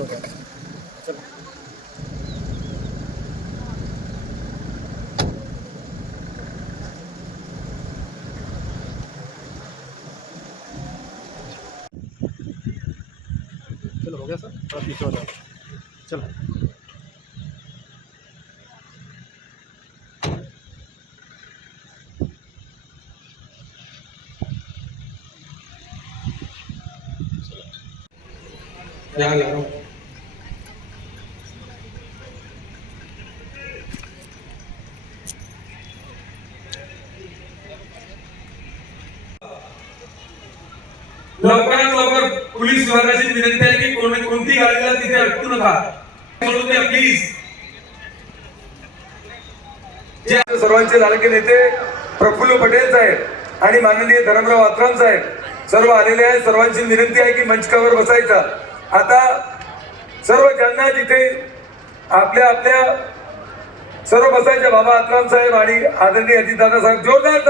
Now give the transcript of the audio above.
हो गया चलो चलो हो गया सर. थोड़ा पीछे हो जाओ. चलो. लवकरात लवकर पोलीस विभागाची विनंती आहे की कोणी कोणती गाडीला तिथे अटकू नका. प्लीज जे सर्वांचे लाडके नेते प्रफुल्ल पटेल साहेब आणि माननीय धरमराव आत्राम साहेब सर्व आलेले आहेत. सर्वांची विनंती आहे की मंचकावर बसायचा. आता सर्व ज्यांना जिथे आपल्या आपल्या सर्व बसायच्या बाबा आत्राम साहेब आणि आदरणीय अजितदादा साहेब जोरदार